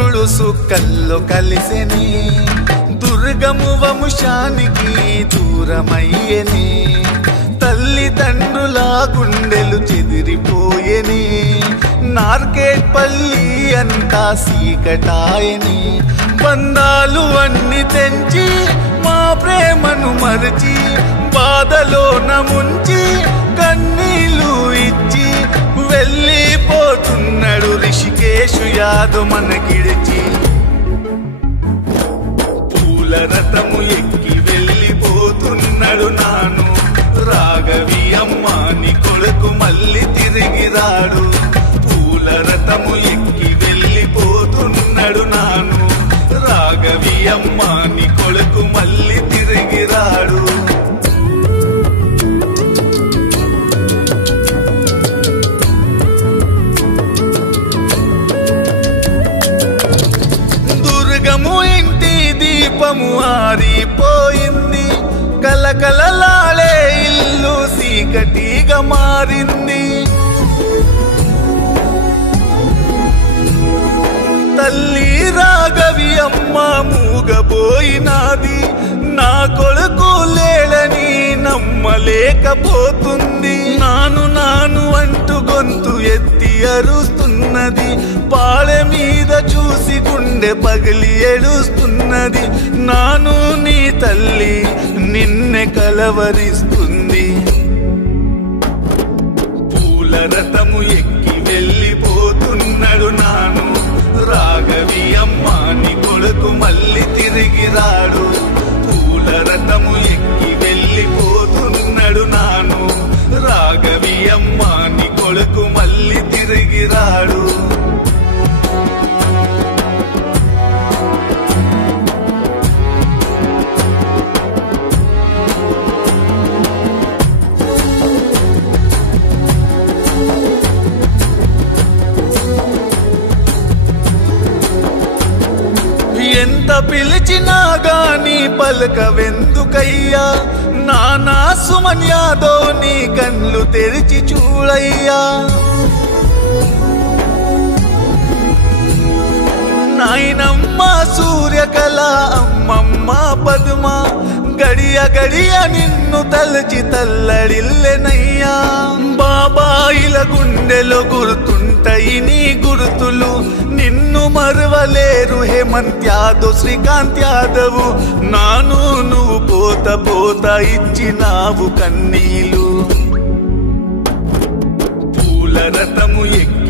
చంద్రుడు సుక్కల్లో కలిసెనే దుర్గము వంశానికి దూరమయ్యనే తల్లిదండ్రుల గుండెలు చెదిరిపోయెనే నార్కేట్ పల్లి అంతా సీకటాయని బంధాలు అన్ని తెంచి మా ప్రేమను మరచి బాధలోన ముంచి కన్నీళ్ళు ఇచ్చి వెళ్ళిపోతున్నాడు రిషికేశు యాదవ్ మనకిడిచి పూల రథము ఎక్కి వెళ్ళిపోతున్నాడు నాను రాఘవి అమ్మాని కొడుకు మళ్ళీ తిరిగి రాడు పూల రథము ఎక్కి వెళ్ళిపోతున్నాడు నాను రాఘవి అమ్మాని కొడుకు మళ్ళీ తిరిగి రాడు దుర్గము ఇంటి దీపము ఆరిపోయింది కలకలలాడే ఇల్లు సీకటిగా మారింది తల్లి రాఘవి అమ్మ మూగబోయినాది నా కొడుకు లేడని నమ్మలేకపోతుంది నాను నాను అంటూ గొంతు ఎత్తి అరుస్తున్నది పాడె మీద చూసి గుండె పగిలి ఏడుస్తున్నది నాను నీ తల్లి నిన్నే కలవరిస్తుంది పూల రథము ఎక్కి వెళ్ళిపోతున్నాడు నాను రాఘవి అమ్మాని కొడుకు మళ్ళీ తిరిగి రాడు పూల రథము ఎక్కి వెళ్ళిపోతున్నాడు నాను రాఘవి అమ్మాని కొడుకు మళ్ళీ తిరిగి రాడు ఎంత పిలిచినా గాని పలకవెందుకయ్యా నానా సుమన్ యాదవ్ నీ కళ్ళు తెరిచి చూడయ్యా నాయనమ్మ సూర్యకళ అమ్మమ్మ పద్మ గడియ గడియ నిన్ను తలచి తల్లడిల్లెనయ్యా బాబాయిల గుండెలో గుర్తుంటాయి నీ గుర్తులు నిన్ను మరవలేరు హేమంత్ యాదవ్ శ్రీకాంత్ యాదవ్ నాను నువ్వు పోత పోత ఇచ్చినావు కన్నీలు పూల రథము ఎక్కి